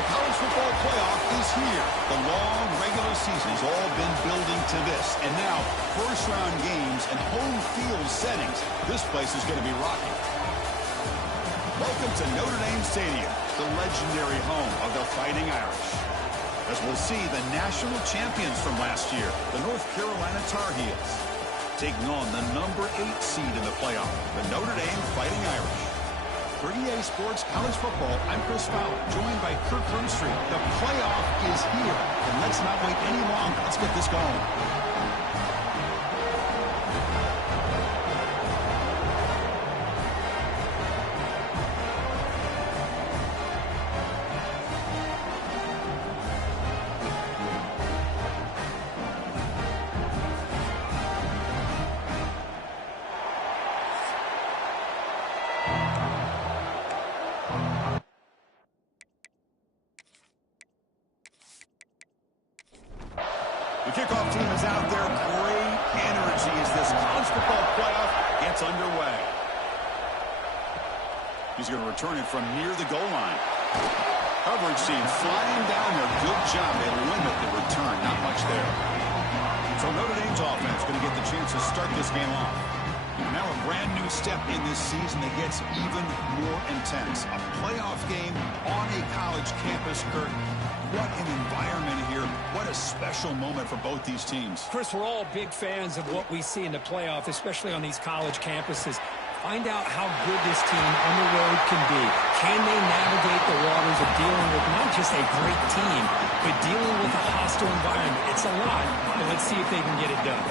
The college football playoff is here. The long regular season's all been building to this. And now, first-round games and home field settings. This place is going to be rocking. Welcome to Notre Dame Stadium, the legendary home of the Fighting Irish. As we'll see the national champions from last year, the North Carolina Tar Heels, taking on the number 8 seed in the playoff, the Notre Dame Fighting Irish. For EA Sports College Football, I'm Chris Fowler, joined by Kirk Hermstreet. The playoff is here, and let's not wait any longer. Let's get this going. The kickoff team is out there. Great energy as this college football playoff gets underway. He's going to return it from near the goal line. Coverage team flying down there. Good job. They limit the return. Not much there. So Notre Dame's offense going to get the chance to start this game off. Now a brand new step in this season that gets even more intense. A playoff game on a college campus, Kirk. What an environment here. What a special moment for both these teams. Chris, we're all big fans of what we see in the playoff, especially on these college campuses. Find out how good this team on the road can be. Can they navigate the waters of dealing with not just a great team, but dealing with a hostile environment? It's a lot, but let's see if they can get it done.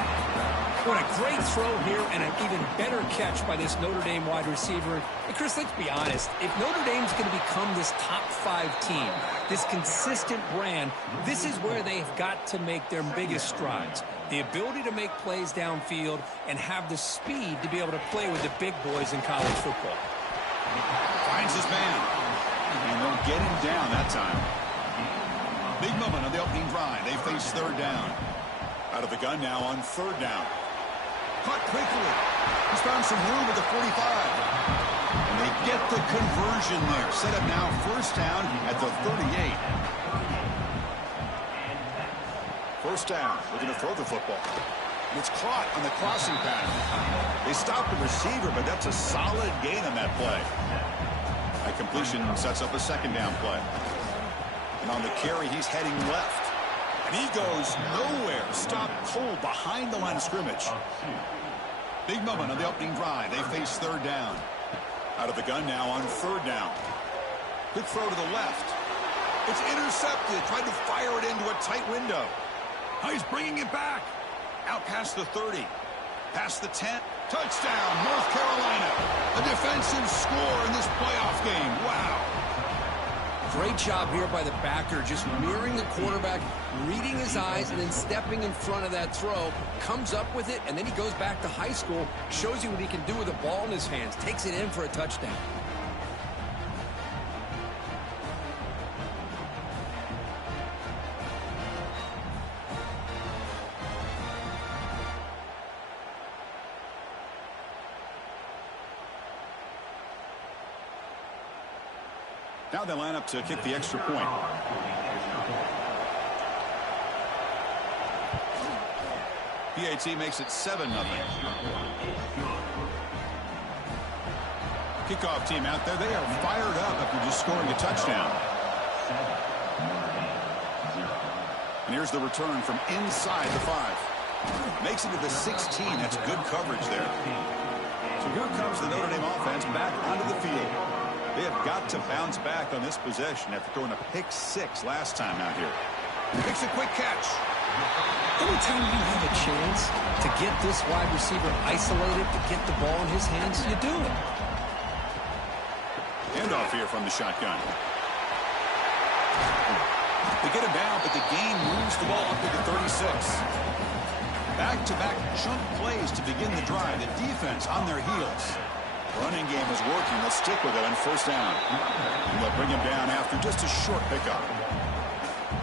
What a great throw here and an even better catch by this Notre Dame wide receiver. And Chris, let's be honest. If Notre Dame's going to become this top 5 team, this consistent brand, this is where they've got to make their biggest strides. The ability to make plays downfield and have the speed to be able to play with the big boys in college football. Finds his man. And they'll get him down that time. Big moment on the opening drive. They face third down. Out of the gun now on third down. Caught quickly. He's found some room at the 45. And they get the conversion there. Set up now first down at the 38. First down. Looking to throw the football. It's caught on the crossing pattern. They stopped the receiver, but that's a solid gain on that play. That completion sets up a second down play. And on the carry, he's heading left. And he goes nowhere. Stopped cold behind the line of scrimmage. Big moment on the opening drive. They face third down. Out of the gun now on third down. Quick throw to the left. It's intercepted. Tried to fire it into a tight window. Now he's bringing it back. Out past the 30. Past the 10. Touchdown, North Carolina. A defensive score in this playoff game. Wow. Great job here by the backer, just mirroring the quarterback, reading his eyes, and then stepping in front of that throw, comes up with it, and then he goes back to high school, shows you what he can do with a ball in his hands, takes it in for a touchdown. Now they line up to kick the extra point. PAT makes it 7-0. Kickoff team out there. They are fired up after just scoring a touchdown. And here's the return from inside the 5. Makes it to the 16. That's good coverage there. So here comes the Notre Dame offense back onto the field. They have got to bounce back on this possession after throwing a pick-6 last time out here. Makes a quick catch. Anytime you have a chance to get this wide receiver isolated, to get the ball in his hands, you do it. Handoff here from the shotgun. They get him down, but the gain moves the ball up to the 36. Back-to-back chunk plays to begin the drive. The defense on their heels. Running game is working. They'll stick with it on first down. And they'll bring him down after just a short pickup.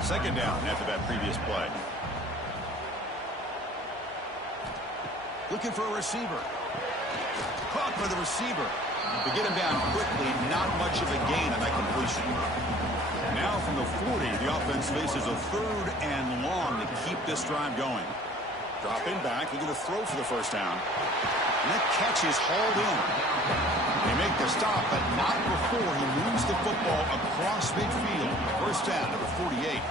Second down after that previous play. Looking for a receiver. Caught by the receiver. To get him down quickly, not much of a gain on that completion. Now from the 40, the offense faces a 3rd and long to keep this drive going. Dropping back, looking to throw for the first down. And that catch is hauled in. They make the stop, but not before he moves the football across midfield. First down to the 48.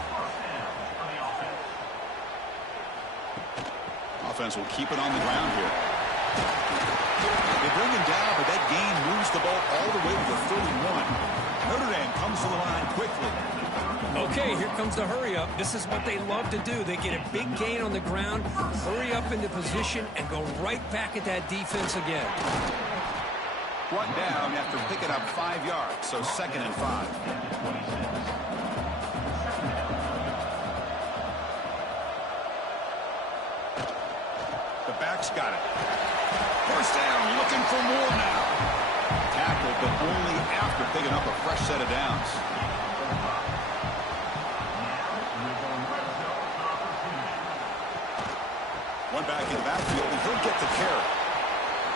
Offense will keep it on the ground here. They bring him down, but that gain moves the ball all the way to the 31. Notre Dame comes to the line quickly. Okay, here comes the hurry up. This is what they love to do. They get a big gain on the ground, hurry up into position, and go right back at that defense again. Brought down after picking up 5 yards, so 2nd and 5. The back's got it. First down, looking for more now. Tackled, but only after picking up a fresh set of downs. One back in the backfield, and he'll get the carry.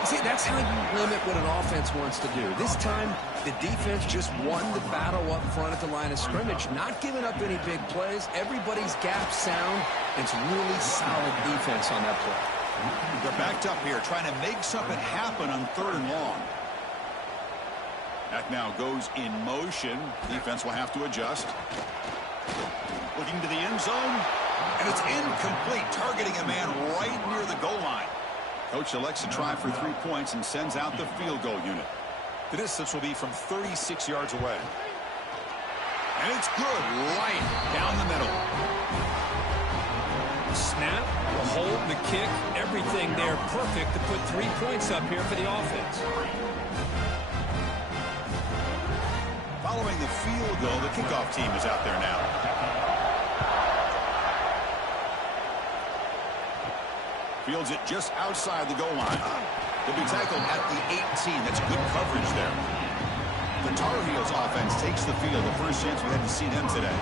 See, that's how you limit what an offense wants to do. This time, the defense just won the battle up front at the line of scrimmage, not giving up any big plays. Everybody's gap sound. It's really solid defense on that play. They're backed up here, trying to make something happen on 3rd and long. That now goes in motion. Defense will have to adjust. Looking to the end zone. And it's incomplete, targeting a man right near the goal line. Coach elects to try for 3 points and sends out the field goal unit. The distance will be from 36 yards away. And it's good, right down the middle. Snap, the hold, the kick, everything there perfect to put 3 points up here for the offense. Following the field goal, the kickoff team is out there now. Fields it just outside the goal line. They'll be tackled at the 18. That's good coverage there. The Tar Heels offense takes the field. The first chance we had to see them today.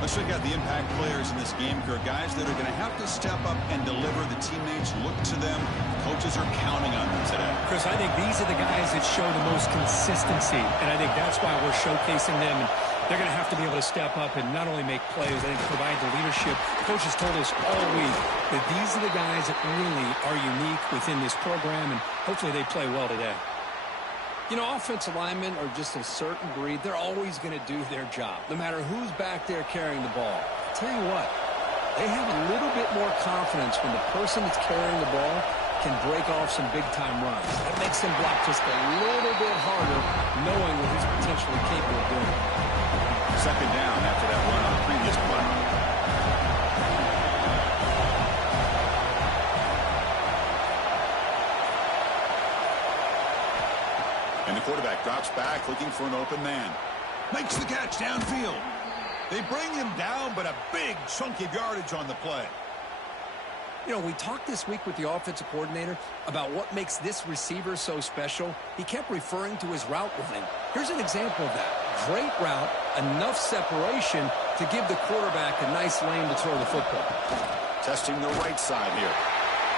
Let's check out the impact players in this game here. Guys that are going to have to step up and deliver. The teammates look to them. Coaches are counting on them today. Chris, I think these are the guys that show the most consistency, and I think that's why we're showcasing them. And they're going to have to be able to step up and not only make plays, I think provide the leadership. Coach has told us all week that these are the guys that really are unique within this program, and hopefully they play well today. You know, offensive linemen are just a certain breed. They're always going to do their job, no matter who's back there carrying the ball. I'll tell you what, they have a little bit more confidence when the person that's carrying the ball can break off some big-time runs. That makes them block just a little bit harder, knowing what he's potentially capable of doing. Second down after that run on the previous play. And the quarterback drops back looking for an open man. Makes the catch downfield. They bring him down, but a big chunk of yardage on the play. You know, we talked this week with the offensive coordinator about what makes this receiver so special. He kept referring to his route running. Here's an example of that. Great route, enough separation to give the quarterback a nice lane to throw the football. Testing the right side here.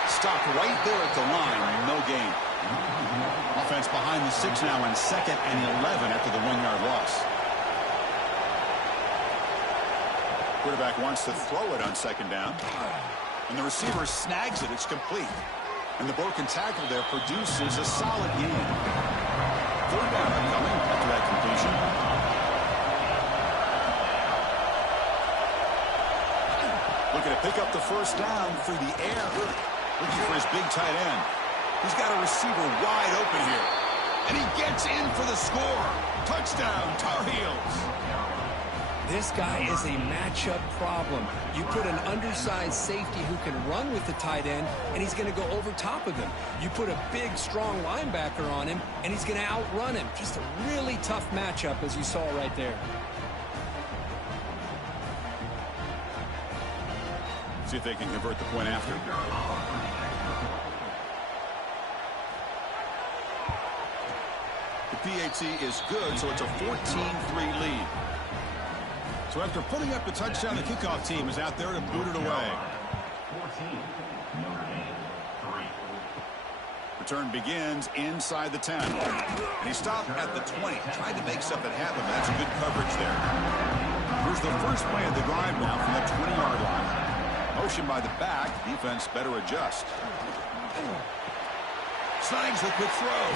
Stopped right there at the line. No gain. Offense behind the 6 now on 2nd and 11 after the 1-yard loss. Quarterback wants to throw it on 2nd down. And the receiver snags it. It's complete. And the broken tackle there produces a solid gain. 3rd down upcoming after that completion. Looking to pick up the 1st down through the air. Looking for his big tight end. He's got a receiver wide open here. And he gets in for the score. Touchdown, Tar Heels. This guy is a matchup problem. You put an undersized safety who can run with the tight end, and he's going to go over top of him. You put a big, strong linebacker on him, and he's going to outrun him. Just a really tough matchup, as you saw right there. See if they can convert the point after. The PAT is good, so it's a 14-3 lead. So after putting up the touchdown, the kickoff team is out there to boot it away. Return begins inside the 10. And he stopped at the 20. Tried to make something happen, but that's good coverage there. Here's the first play of the drive now from that 20-yard line. Motion by the back. Defense better adjust. Snags the quick throw.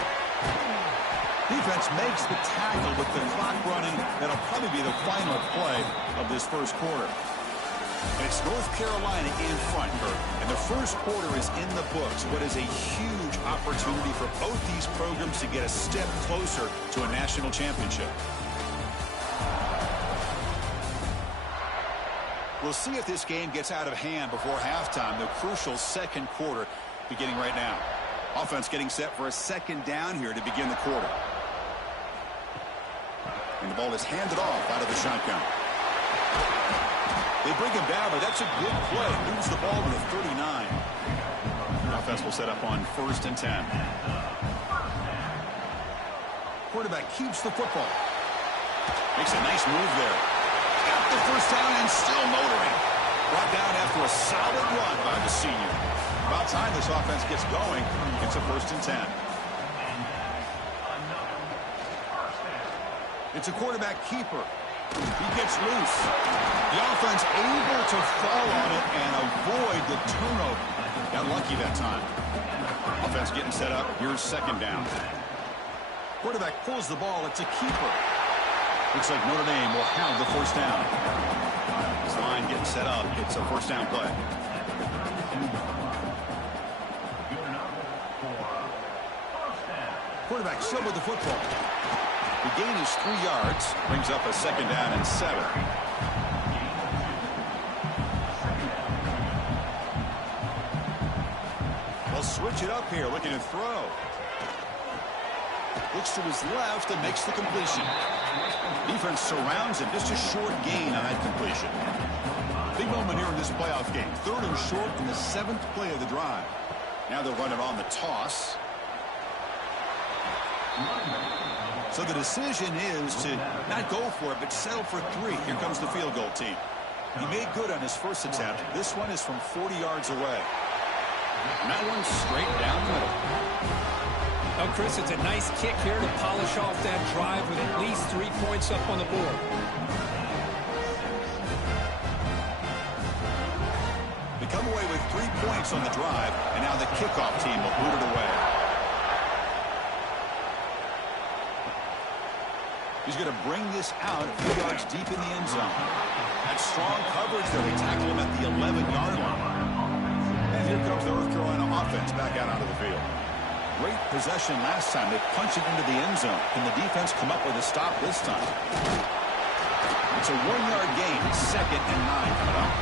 Defense makes the tackle with the clock running. That'll probably be the final play of this first quarter. And it's North Carolina in front, Kurt. And the first quarter is in the books. What is a huge opportunity for both these programs to get a step closer to a national championship. We'll see if this game gets out of hand before halftime. The crucial 2nd quarter beginning right now. Offense getting set for a 2nd down here to begin the quarter. And the ball is handed off out of the shotgun. They bring him down, but that's a good play. Moves the ball to the 39. The offense will set up on 1st and 10. Quarterback keeps the football. Makes a nice move there. Got the 1st down and still motoring. Brought down after a solid run by the senior. About time this offense gets going. It's a 1st and 10. It's a quarterback keeper. He gets loose. The offense able to fall on it and avoid the turnover. Got lucky that time. Offense getting set up. Here's 2nd down. Quarterback pulls the ball. It's a keeper. Looks like Notre Dame will have the 1st down. This line getting set up. It's a 1st down play. Quarterback still with the football. The gain is 3 yards. Brings up a 2nd down and 7. They'll switch it up here, looking to throw. Looks to his left and makes the completion. Defense surrounds him. Just a short gain on that completion. Big moment here in this playoff game. 3rd and short in the 7th play of the drive. Now they'll run it on the toss. So the decision is to not go for it, but settle for 3. Here comes the field goal team. He made good on his first attempt. This one is from 40 yards away. And that one's straight down the middle. Oh, Chris, it's a nice kick here to polish off that drive with at least 3 points up on the board. They come away with 3 points on the drive, and now the kickoff team will boot it away. He's going to bring this out a few yards deep in the end zone. That strong coverage there. They tackle him at the 11-yard line. And here comes the North Carolina offense back out onto the field. Great possession last time. They punch it into the end zone. Can the defense come up with a stop this time? It's a 1-yard gain. 2nd and 9 coming up.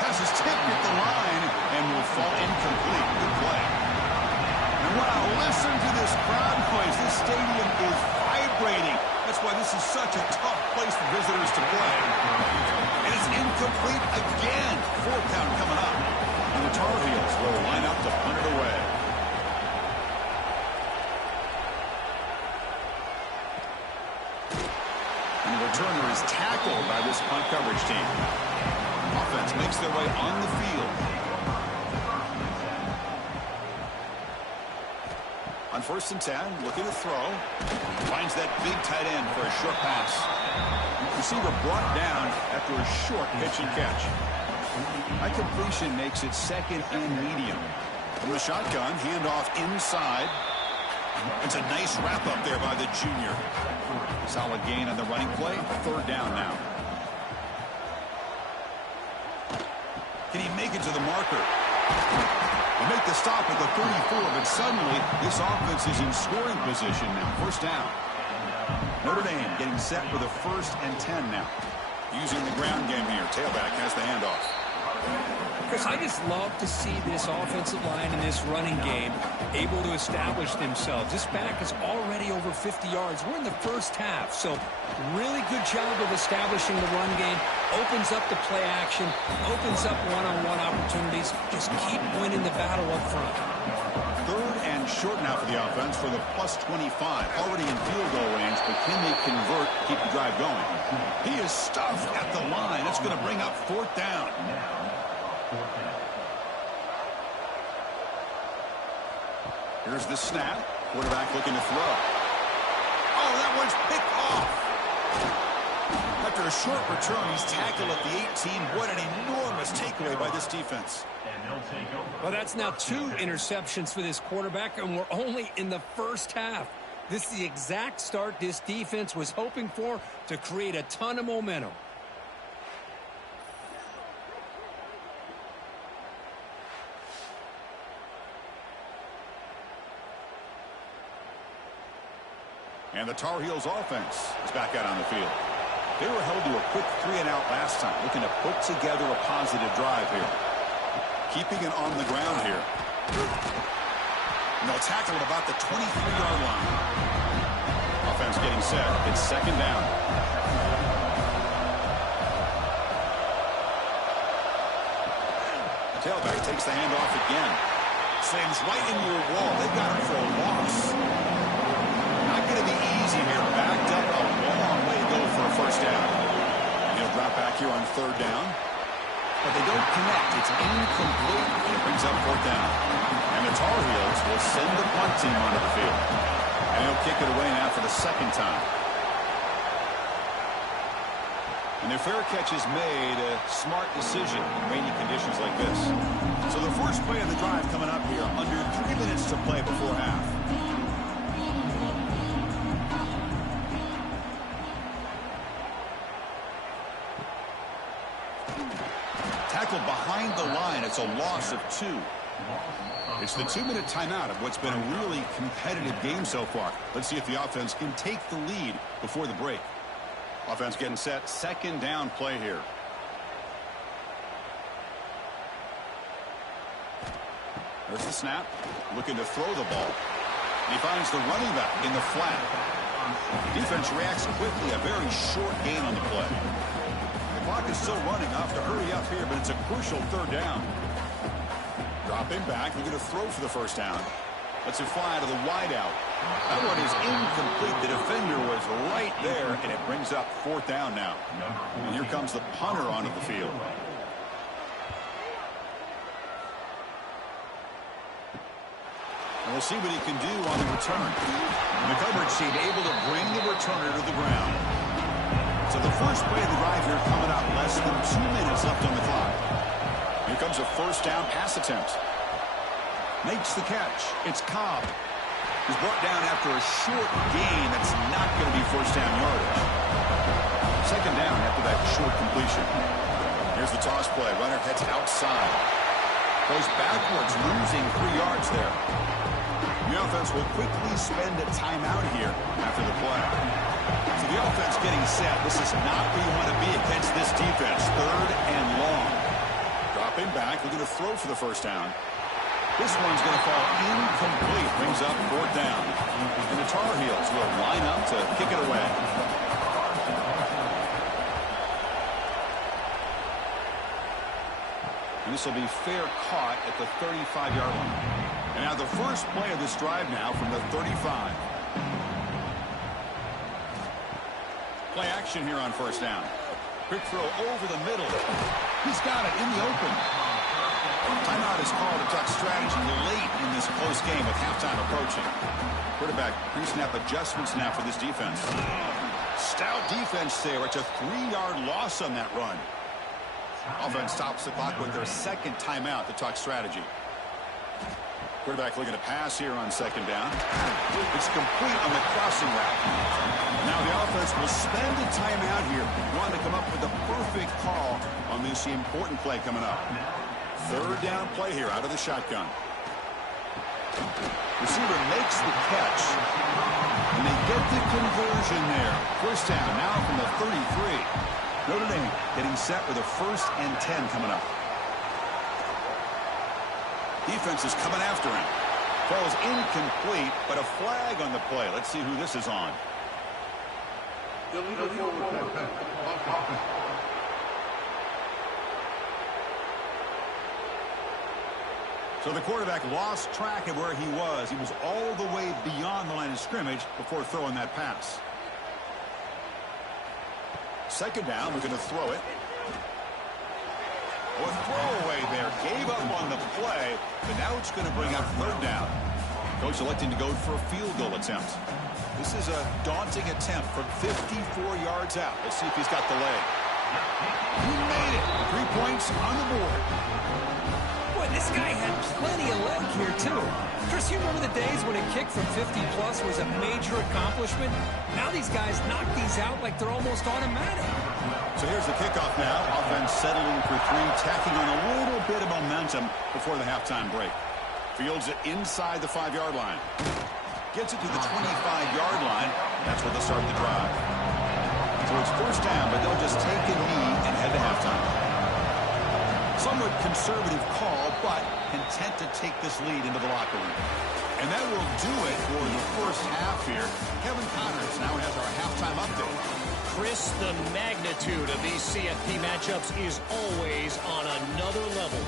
Pass This is tipped at the line and will fall incomplete. Good play. And wow, listen to this crowd noise. This stadium is vibrating. That's why this is such a tough place for visitors to play. And it's incomplete again. Fourth down coming up. And the Tar Heels will line up to punt it away. And the returner is tackled by this punt coverage team. Offense makes their way on the field. On 1st and 10, looking to throw. Finds that big tight end for a short pass. Receiver brought down after a short pitch and catch. High completion makes it 2nd and medium. From the shotgun, handoff inside. It's a nice wrap up there by the junior. Solid gain on the running play. 3rd down now. Can he make it to the marker? They make the stop at the 34, but suddenly this offense is in scoring position now. 1st down. Notre Dame getting set for the 1st and 10 now. Using the ground game here. Tailback has the handoff. Chris, I just love to see this offensive line and this running game able to establish themselves. This back is already over 50 yards. We're in the 1st half, so really good job of establishing the run game. Opens up the play action, opens up one-on-one opportunities. Just keep winning the battle up front. 3rd and short now for the offense for the +25. Already in field goal range, but can they convert, keep the drive going? He is stuffed at the line. It's going to bring up 4th down. Here's the snap. Quarterback looking to throw. Oh, that one's picked off. After a short return, he's tackled at the 18. What an enormous takeaway by this defense. Well, that's now 2 interceptions for this quarterback, and we're only in the 1st half. This is the exact start this defense was hoping for to create a ton of momentum. And the Tar Heels offense is back out on the field. They were held to a quick 3-and-out last time, looking to put together a positive drive here. Keeping it on the ground here. And they'll tackle at about the 23-yard line. Offense getting set. It's 2nd down. The tailback takes the handoff again. Slams right into your wall. They've got him for a loss. Not going to be easy here. Backed up a long way to go for a 1st down. He'll drop back here on 3rd down. But they don't connect. It's incomplete. And it brings up 4th down. And the Tar Heels will send the punt team onto the field. And he'll kick it away now for the 2nd time. And their fair catch is made a smart decision in rainy conditions like this. So the first play of the drive coming up here. Under 3 minutes to play before half. Tackled behind the line. It's a loss of 2. It's the 2-minute timeout of what's been a really competitive game so far. Let's see if the offense can take the lead before the break. Offense getting set. 2nd down play here. There's the snap. Looking to throw the ball. He finds the running back in the flat. Defense reacts quickly. A very short gain on the play. The clock is still running. I'll have to hurry up here, but it's a crucial 3rd down. Dropping back. Looking to throw for the 1st down. Lets it fly to the wideout. That one is incomplete. The defender was right there, and it brings up 4th down now. And here comes the punter onto the field. And we'll see what he can do on the return. And the coverage team able to bring the returner to the ground. So the first play of the drive here coming up. Less than 2 minutes left on the clock. Here comes a 1st down pass attempt. Makes the catch. It's Cobb. He's brought down after a short gain. That's not going to be 1st down yardage. 2nd down after that short completion. Here's the toss play. Runner heads outside. Goes backwards, losing 3 yards there. The offense will quickly spend a timeout here after the play. So the offense getting set. This is not where you want to be against this defense. 3rd and long. Dropping back, looking to throw for the first down. This one's going to fall incomplete. Brings up fourth down. And the Tar Heels will line up to kick it away. And this will be fair caught at the 35-yard line. And now the first play of this drive now from the 35. Play action here on first down. Quick throw over the middle. He's got it in the open. Timeout is called to talk strategy late in this close game with halftime approaching. Quarterback pre-snap adjustments now for this defense. Stout defense there. It's a 3-yard loss on that run. Offense stops the clock with their second timeout to talk strategy. Quarterback looking to pass here on second down. It's complete on the crossing route. Now the offense will spend a timeout here, wanting to come up with the perfect call on this important play coming up. Third down play here out of the shotgun. Receiver makes the catch, and they get the conversion there. First down now from the 33. Notre Dame getting set with a 1st and 10 coming up. Defense is coming after him. Falls incomplete, but a flag on the play. Let's see who this is on. So the quarterback lost track of where he was. He was all the way beyond the line of scrimmage before throwing that pass. Second down, we're going to throw it. A throwaway there. Gave up on the play, but now it's going to bring up third down. Coach electing to go for a field goal attempt. This is a daunting attempt from 54 yards out. Let's see if he's got the leg. He made it. 3 points on the board. Boy, this guy had plenty of leg here, too. Chris, you remember the days when a kick from 50-plus was a major accomplishment? Now these guys knock these out like they're almost automatic. So here's the kickoff now. Offense settling for 3, tacking on a little bit of momentum before the halftime break. Fields it inside the 5-yard line. Gets it to the 25-yard line. That's where they'll start the drive. So it's first down, but they'll just take a knee and head to halftime. Somewhat conservative call, but intent to take this lead into the locker room. And that will do it for the first half here. Kevin Connors now has our halftime update. Chris, the magnitude of these CFP matchups is always on another level.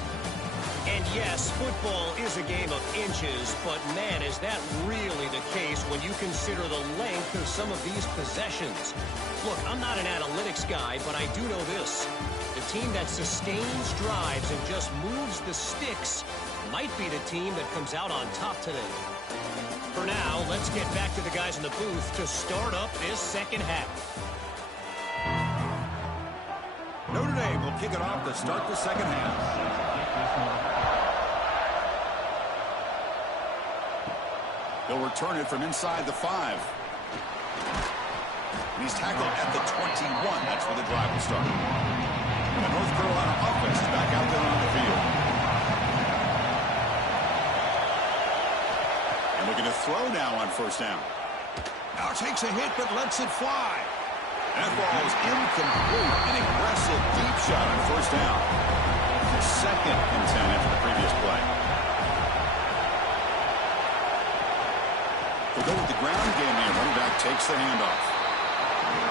And yes, football is a game of inches, but man, is that really the case when you consider the length of some of these possessions. Look, I'm not an analytics guy, but I do know this. The team that sustains drives and just moves the sticks might be the team that comes out on top today. For now, let's get back to the guys in the booth to start up this second half. Notre Dame will kick it off to start the second half. They'll return it from inside the 5. And he's tackled at the 21. That's where the drive will start. And the North Carolina offense is back out there on the field. And looking to throw now on first down. Now takes a hit, but lets it fly. That ball is incomplete. An aggressive deep shot on first down. Second and 10 after the previous play. They'll go with the ground game here. Running back takes the handoff.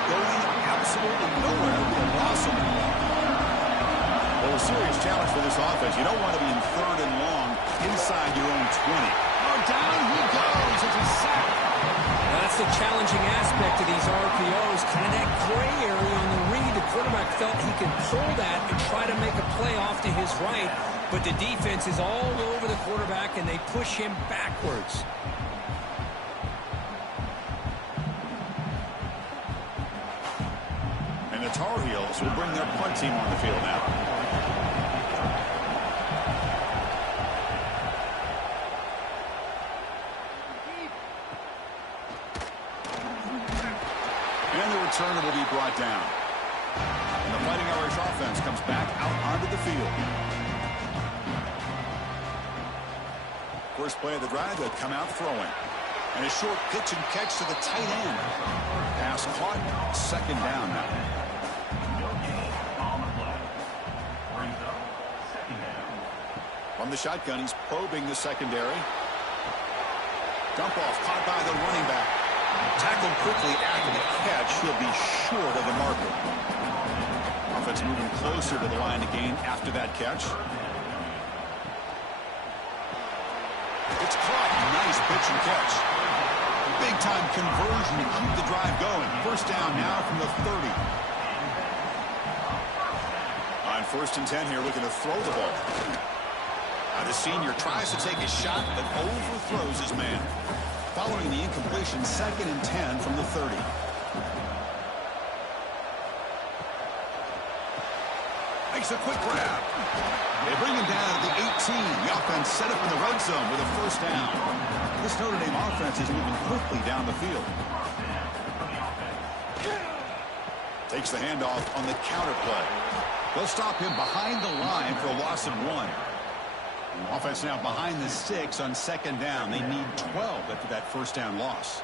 Going absolutely nowhere with a loss of the ball. Well, a serious challenge for this offense. You don't want to be in third and long inside your own 20. Oh, down he goes. It's a sack. That's the challenging aspect of these RPOs, kind of that gray area on the read. The quarterback felt he could pull that and try to make a play off to his right, but the defense is all over the quarterback, and they push him backwards. And the Tar Heels will bring their punt team on the field now. Returner will be brought down. And the Fighting Irish offense comes back out onto the field. First play of the drive, they'll come out throwing. And a short pitch and catch to the tight end. Pass caught, second down now. From the shotgun, he's probing the secondary. Dump off, caught by the running back. Tackled quickly after the catch. He'll be short of the marker. Offense moving closer to the line of gain after that catch. It's caught. Nice pitch and catch. Big-time conversion to keep the drive going. First down now from the 30. On 1st and 10 here, looking to throw the ball. Now the senior tries to take a shot, but overthrows his man. Following the incompletion, 2nd and 10 from the 30. Makes a quick grab. They bring him down to the 18. The offense set up in the red zone with a first down. This Notre Dame offense is moving quickly down the field. Takes the handoff on the counter play. They'll stop him behind the line for a loss of 1. Offense now behind the 6 on 2nd down. They need 12 after that first down loss.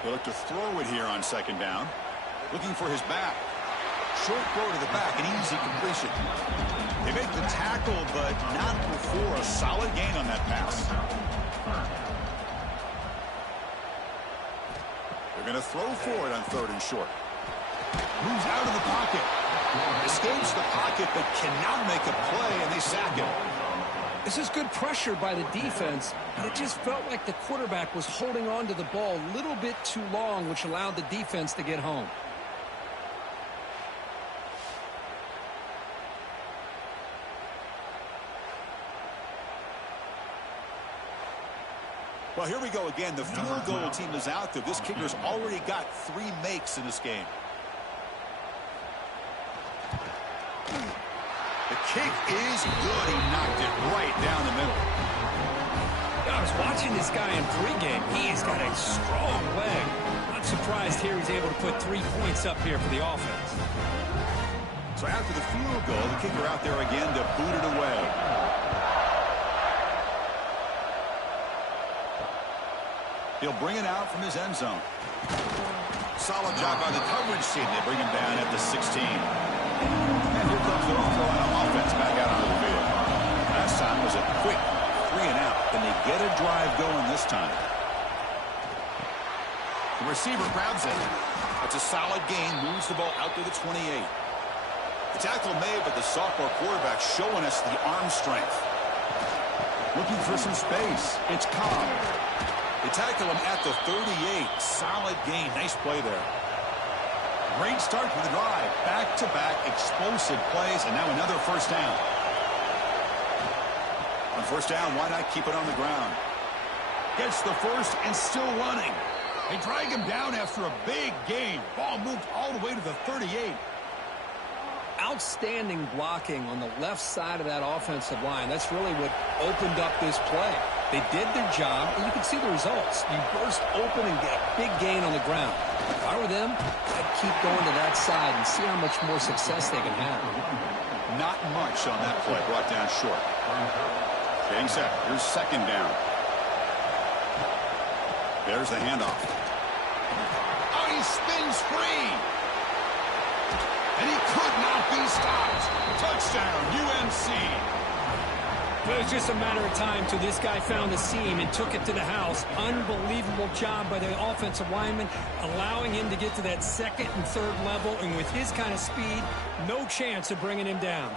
They'll look to throw it here on 2nd down. Looking for his back. Short throw to the back, an easy completion. They make the tackle, but not before a solid gain on that pass. They're going to throw for it on 3rd and short. Moves out of the pocket. Escapes the pocket, but cannot make a play, and they sack him. This is good pressure by the defense, but it just felt like the quarterback was holding on to the ball a little bit too long, which allowed the defense to get home. Well, here we go again. The field goal team is out there. This kicker's already got 3 makes in this game. The kick is good. He knocked it right down the middle. I was watching this guy in pregame. He's got a strong leg. I'm surprised here he's able to put 3 points up here for the offense. So after the field goal, the kicker out there again to boot it away. He'll bring it out from his end zone. Solid job by the coverage team. They bring him down at the 16. And here comes the throw on offense back out onto the field. Last time was a quick 3 and out. Can they get a drive going this time? The receiver grabs it. That's a solid gain. Moves the ball out to the 28. The tackle made, but the sophomore quarterback showing us the arm strength. Looking for some space. It's Cobb. They tackle him at the 38. Solid gain. Nice play there. Great start to the drive. Back-to-back explosive plays, and now another first down. On first down, why not keep it on the ground? Gets the first and still running. They drag him down after a big gain. Ball moved all the way to the 38. Outstanding blocking on the left side of that offensive line. That's really what opened up this play. They did their job, and you can see the results. You burst open and get a big gain on the ground. If I were them, I'd keep going to that side and see how much more success they can have. Not much on that play. Brought down short. Getting set. Here's 2nd down. There's the handoff. Oh, he spins free. And he could not be stopped. Touchdown, UNC. It was just a matter of time till this guy found the seam and took it to the house. Unbelievable job by the offensive lineman, allowing him to get to that 2nd and 3rd level, and with his kind of speed, no chance of bringing him down.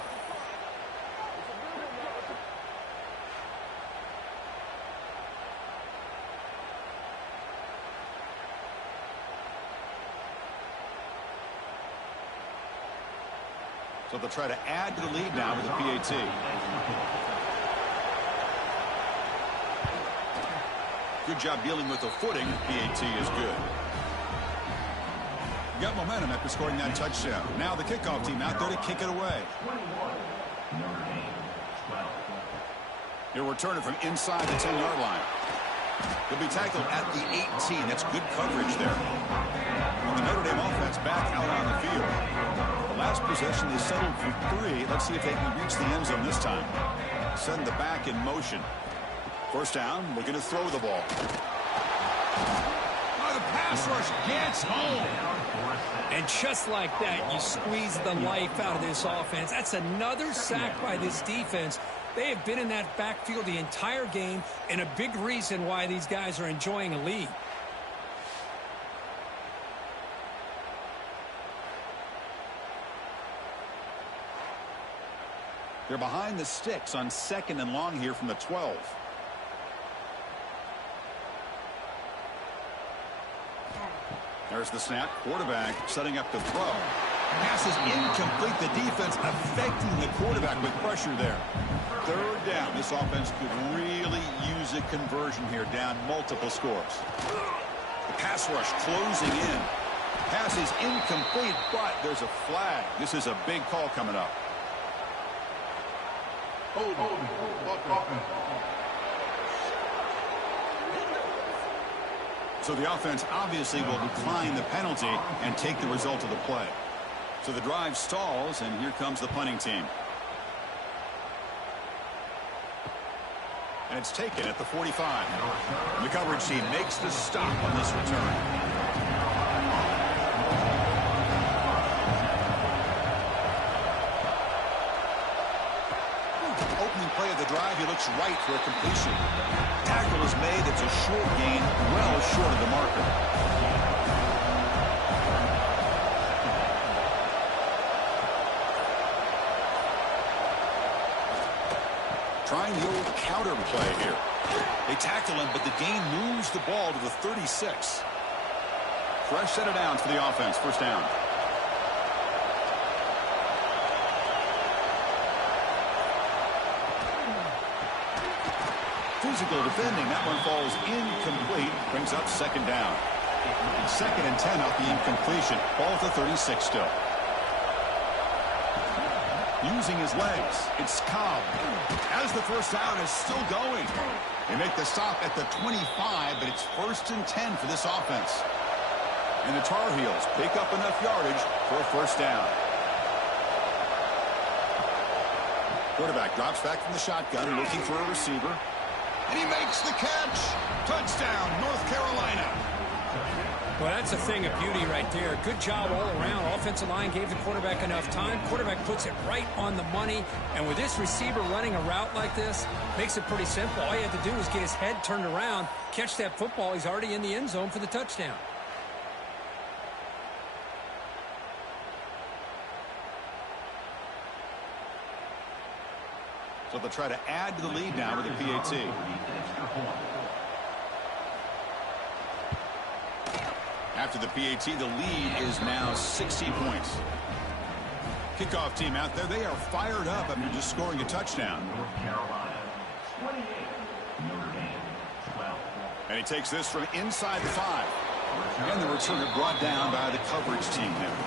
So they'll try to add to the lead now with the PAT. Good job dealing with the footing. PAT is good. Got momentum after scoring that touchdown. Now the kickoff team out there to kick it away. He'll return it from inside the 10-yard line. He'll be tackled at the 18. That's good coverage there. And the Notre Dame offense back out on the field. The last possession, they settled for 3. Let's see if they can reach the end zone this time. Send the back in motion. First down, looking to throw the ball. Oh, the pass rush gets home. And just like that, you squeeze the life out of this offense. That's another sack by this defense. They have been in that backfield the entire game, and a big reason why these guys are enjoying a lead. They're behind the sticks on 2nd and long here from the 12. There's the snap. Quarterback setting up to throw. Pass is incomplete. The defense affecting the quarterback with pressure there. 3rd down. This offense could really use a conversion here, down multiple scores. The pass rush closing in. Pass is incomplete, but there's a flag. This is a big call coming up. So the offense obviously will decline the penalty and take the result of the play. So the drive stalls, and here comes the punting team. And it's taken at the 45. The coverage team makes the stop on this return. Play of the drive, he looks right for a completion. Tackle is made. It's a short gain, well short of the marker. Trying the old counter play here. They tackle him, but the gain moves the ball to the 36. Fresh set of downs for the offense. 1st down. Physical defending. That one falls incomplete. Brings up 2nd down. 2nd and 10 off the incompletion. Ball to 36 still. Using his legs. It's Cobb. As the 1st down is still going. They make the stop at the 25, but it's 1st and 10 for this offense. And the Tar Heels pick up enough yardage for a 1st down. Quarterback drops back from the shotgun, looking for a receiver. And he makes the catch. Touchdown, North Carolina. Well, that's a thing of beauty right there. Good job all around. Offensive line gave the quarterback enough time. Quarterback puts it right on the money. And with this receiver running a route like this, makes it pretty simple. All you have to do is get his head turned around, catch that football. He's already in the end zone for the touchdown. So they'll try to add to the lead now with a PAT. After the PAT, the lead is now 60 points. Kickoff team out there. They are fired up after just scoring a touchdown. And he takes this from inside the 5. And the returner brought down by the coverage team there.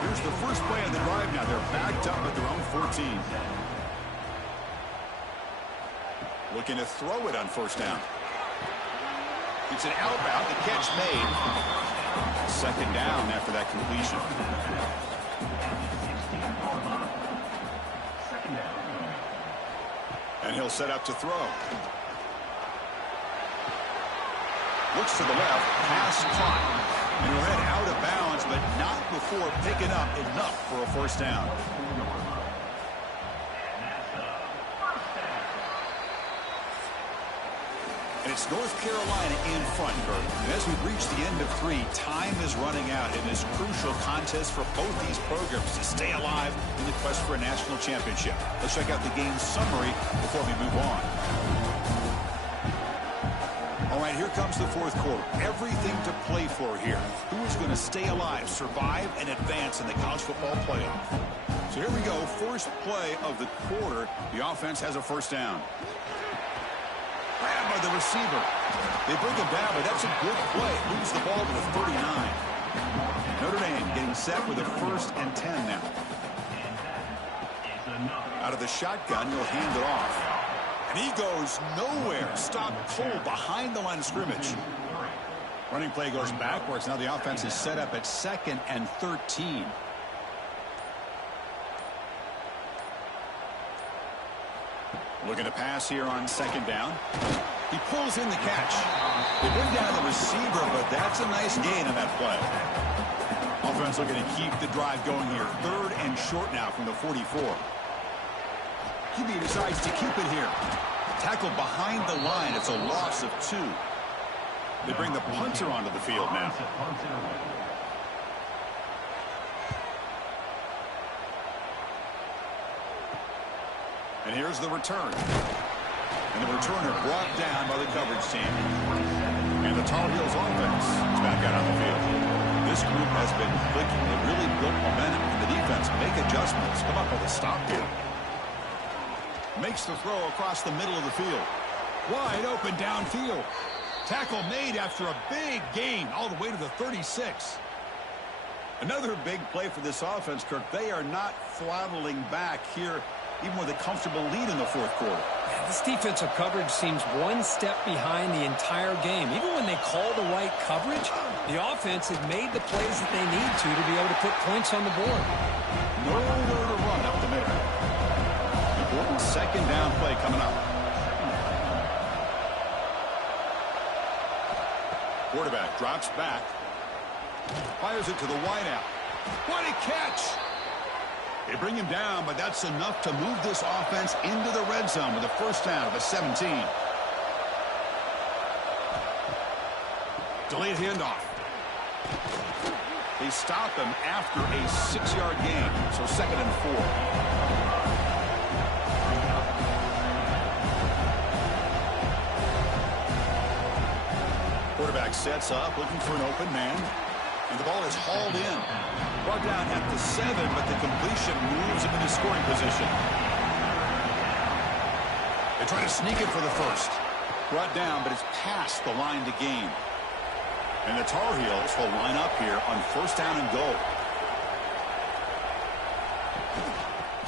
Here's the first play of the drive now. They're backed up at their own 14. Looking to throw it on 1st down. It's an outbound. The catch made. 2nd down after that completion. And he'll set up to throw. Looks to the left. Pass caught. And he'll head out of bounds, but not before picking up enough for a 1st down. And it's North Carolina in front, Bert. And as we reach the end of 3, time is running out in this crucial contest for both these programs to stay alive in the quest for a national championship. Let's check out the game summary before we move on. All right, here comes the 4th quarter. Everything to play for here. Who is going to stay alive, survive, and advance in the college football playoff? So here we go. First play of the quarter. The offense has a 1st down. Grabbed by the receiver. They bring him down, but that's a good play. Moves the ball to the 39. Notre Dame getting set with a 1st and 10 now. Out of the shotgun, he'll hand it off. And he goes nowhere. Stopped cold behind the line of scrimmage. Running play goes backwards. Now the offense is set up at 2nd and 13. Looking to pass here on 2nd down. He pulls in the catch. They bring down the receiver, but that's a nice gain on that play. Offense looking to keep the drive going here. 3rd and short now from the 44. QB decides to keep it here. Tackle behind the line. It's a loss of 2. They bring the punter onto the field now. And here's the return. And the returner brought down by the coverage team. And the Tar Heels offense is back out on the field. This group has been clicking. They really built momentum. And the defense make adjustments. Come up with a stop here. Makes the throw across the middle of the field. Wide open downfield. Tackle made after a big gain all the way to the 36. Another big play for this offense, Kirk. They are not throttling back here, even with a comfortable lead in the fourth quarter. Yeah, this defensive coverage seems one step behind the entire game. Even when they call the right coverage, the offense has made the plays that they need to be able to put points on the board. Nowhere to run up the middle. Important second down play coming up. Quarterback drops back. Fires it to the wideout. What a catch! They bring him down, but that's enough to move this offense into the red zone with a first down of a 17. Delayed handoff. They stop him after a 6-yard gain, so 2nd and 4. Quarterback sets up, looking for an open man. And the ball is hauled in. Brought down at the 7, but the completion moves him into scoring position. They try to sneak it for the first. Brought down, but it's past the line to gain. And the Tar Heels will line up here on first down and goal.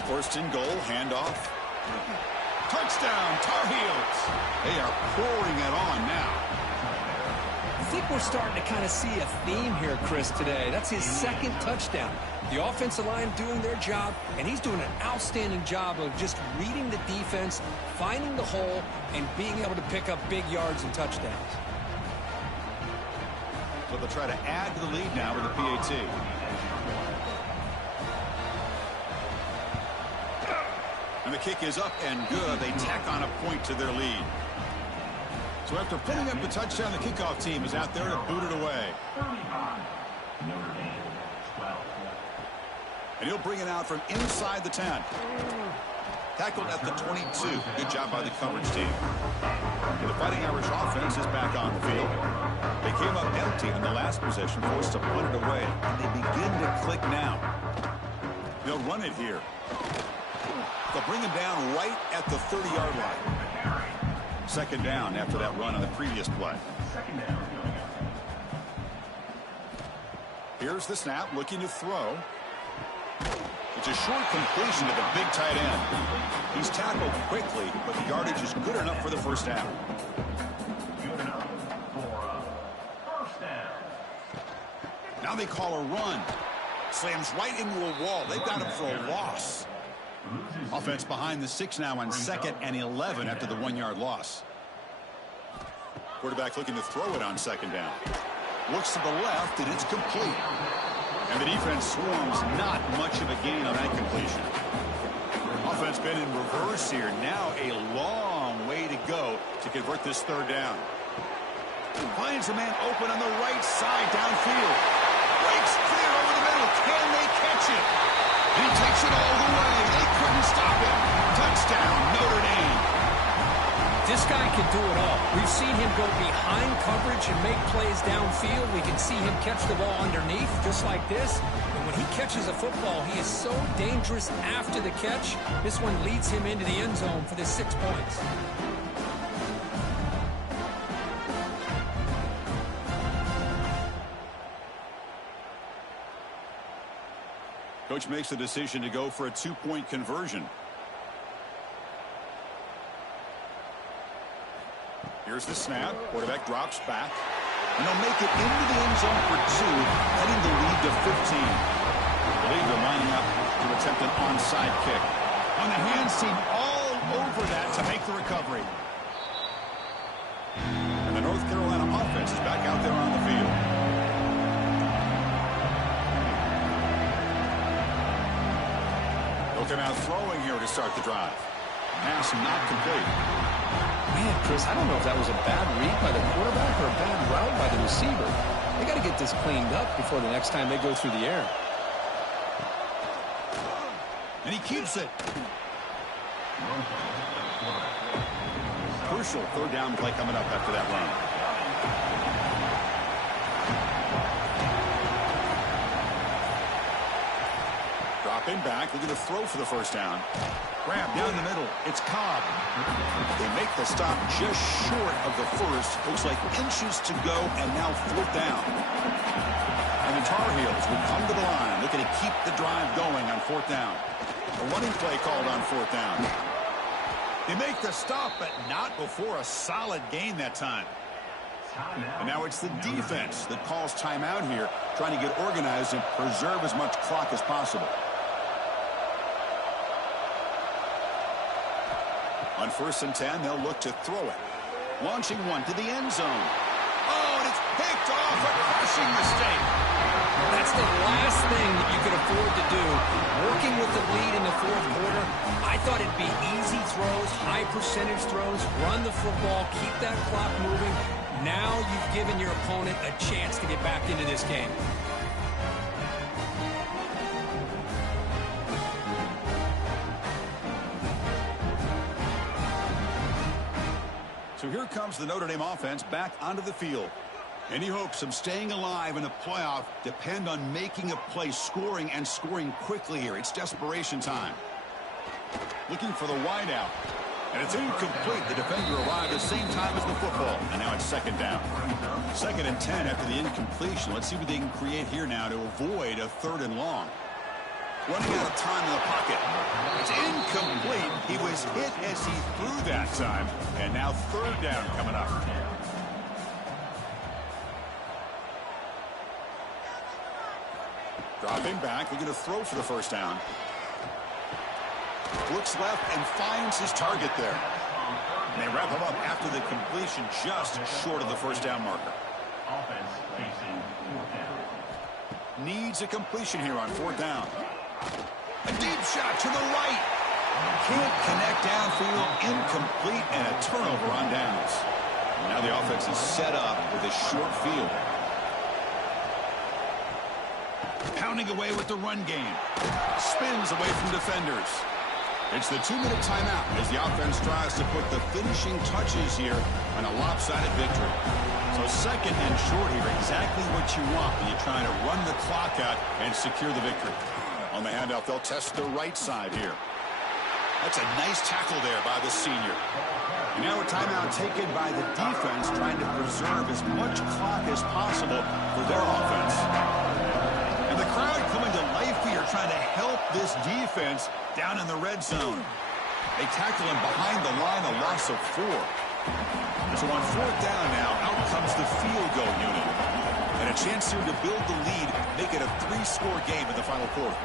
First and goal, handoff. Touchdown, Tar Heels. They are pouring it on now. I think we're starting to kind of see a theme here, Chris, today. That's his 2nd touchdown. The offensive line doing their job, and he's doing an outstanding job of just reading the defense, finding the hole, and being able to pick up big yards and touchdowns. So they'll try to add to the lead now with the PAT. And the kick is up and good. They tack on a point to their lead. So after putting up the touchdown, the kickoff team is out there to boot it away. And he'll bring it out from inside the 10. Tackled at the 22. Good job by the coverage team. The Fighting Irish offense is back on the field. They came up empty in the last possession, forced to punt it away. And they begin to click now. They'll run it here. They'll bring him down right at the 30-yard line. 2nd down after that run on the previous play. Here's the snap, looking to throw. It's a short completion to the big tight end. He's tackled quickly, but the yardage is good enough for the first down. Now they call a run. Slams right into a wall. They've got him for a loss. Offense behind the 6 now on 2nd and 11 after the 1-yard loss. Quarterback looking to throw it on 2nd down. Looks to the left, and it's complete. And the defense swarms, not much of a gain on that completion. Offense been in reverse here. Now a long way to go to convert this 3rd down. Finds a man open on the right side downfield. Breaks clear over the middle. Can they catch it? He takes it all the way. They couldn't stop him. Touchdown, Notre Dame. This guy can do it all. We've seen him go behind coverage and make plays downfield. We can see him catch the ball underneath, just like this. And when he catches a football, he is so dangerous after the catch. This one leads him into the end zone for the 6 points. Coach makes the decision to go for a 2-point conversion. Here's the snap. Quarterback drops back. And they'll make it into the end zone for 2, heading the lead to 15. I believe they're lining up to attempt an onside kick. And the hands seem all over that to make the recovery. And the North Carolina offense is back out there on the field. They'll come out throwing here to start the drive. Pass not complete. Man, Chris, I don't know if that was a bad read by the quarterback or a bad route by the receiver. They got to get this cleaned up before the next time they go through the air. And he keeps it. Crucial third down play coming up after that run. Dropping back, they're going to throw for the first down. Grab down the middle. It's Cobb. They make the stop just short of the first. Looks like inches to go, and now fourth down. And the Tar Heels would come to the line, looking to keep the drive going on fourth down. A running play called on fourth down. They make the stop, but not before a solid gain that time. And now it's the defense that calls timeout here, trying to get organized and preserve as much clock as possible. On 1st and 10, they'll look to throw it. Launching one to the end zone. Oh, and it's picked off. A crushing mistake. That's the last thing that you could afford to do. Working with the lead in the fourth quarter, I thought it'd be easy throws, high percentage throws, run the football, keep that clock moving. Now you've given your opponent a chance to get back into this game. So here comes the Notre Dame offense back onto the field. Any hopes of staying alive in the playoff depend on making a play, scoring, and scoring quickly here. It's desperation time. Looking for the wideout. And it's incomplete. The defender arrived at the same time as the football. And now it's second down. 2nd and 10 after the incompletion. Let's see what they can create here now to avoid a 3rd and long. Running out of time in the pocket. It's incomplete. He was hit as he threw that time. And now 3rd down coming up. Dropping back. They're going to throw for the first down. Looks left and finds his target there. And they wrap him up after the completion just short of the first down marker. Needs a completion here on 4th down. A deep shot to the right. Can't connect downfield. Incomplete and a turnover on downs. Now the offense is set up with a short field. Pounding away with the run game. Spins away from defenders. It's the 2-minute timeout as the offense tries to put the finishing touches here on a lopsided victory. So 2nd and short here, exactly what you want when you're trying to run the clock out and secure the victory. On the handoff, they'll test the right side here. That's a nice tackle there by the senior. And now a timeout taken by the defense, trying to preserve as much clock as possible for their offense. And the crowd coming to life here, trying to help this defense down in the red zone. They tackle him behind the line, a loss of 4. So on 4th down now, out comes the field goal unit. And a chance here to build the lead, make it a 3-score game in the final quarter.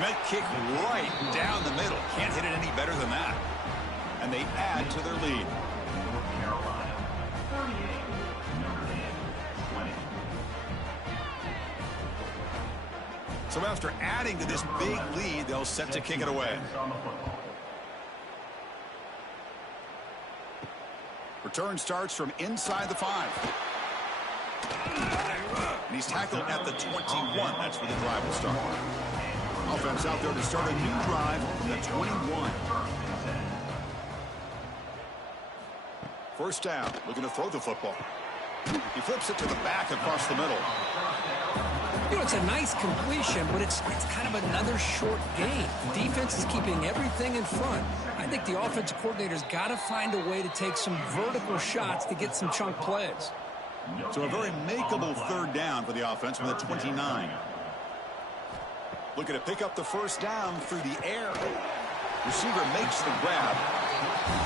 Met kick right down the middle. Can't hit it any better than that. And they add to their lead. So after adding to this big lead, they'll set to kick it away. Return starts from inside the 5. And he's tackled at the 21. That's where the drive will start. Offense out there to start a new drive from the 21. First down, looking to throw the football. He flips it to the back across the middle. You know, it's a nice completion, but it's kind of another short game. The defense is keeping everything in front. I think the offensive coordinator's got to find a way to take some vertical shots to get some chunk plays. So a very makeable 3rd down for the offense from the 29. Looking to pick up the first down through the air. Receiver makes the grab,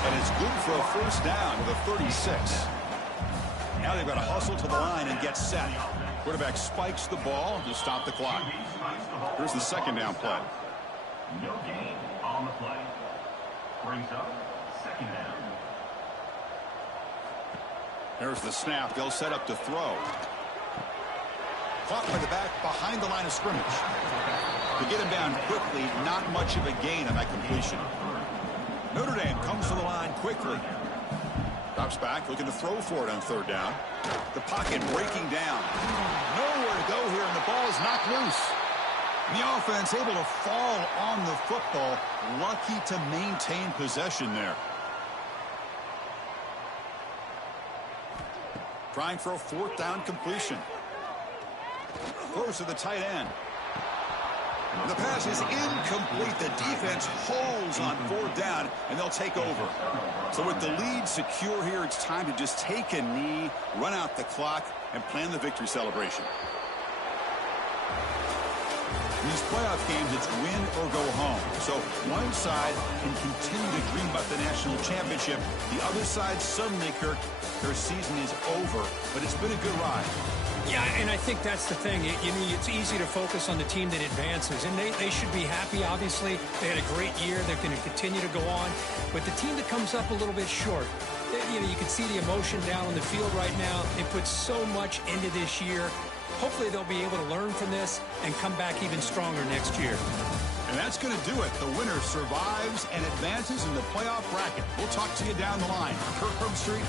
and it's good for a first down with a 36. Now they've got to hustle to the line and get set. Quarterback spikes the ball to stop the clock. Here's the 2nd down play. No gain on the play. Brings up 2nd down. There's the snap. They'll set up to throw. Caught by the back behind the line of scrimmage. To get him down quickly, not much of a gain on that completion. Notre Dame comes to the line quickly. Drops back, looking to throw for it on third down. The pocket breaking down. Nowhere to go here, and the ball is knocked loose. And the offense able to fall on the football. Lucky to maintain possession there. Trying for a fourth down completion. Throws to the tight end. The pass is incomplete. The defense holds on fourth down, and they'll take over. So with the lead secure here, it's time to just take a knee, run out the clock, and plan the victory celebration. In these playoff games, it's win or go home. So one side can continue to dream about the national championship. The other side, suddenly, Kirk, their season is over. But it's been a good ride. Yeah, and I think that's the thing. It's easy to focus on the team that advances, and they should be happy, obviously. They had a great year. They're going to continue to go on. But the team that comes up a little bit short, you can see the emotion down on the field right now. They put so much into this year. Hopefully they'll be able to learn from this and come back even stronger next year. And that's going to do it. The winner survives and advances in the playoff bracket. We'll talk to you down the line. Kirk Herbstreit,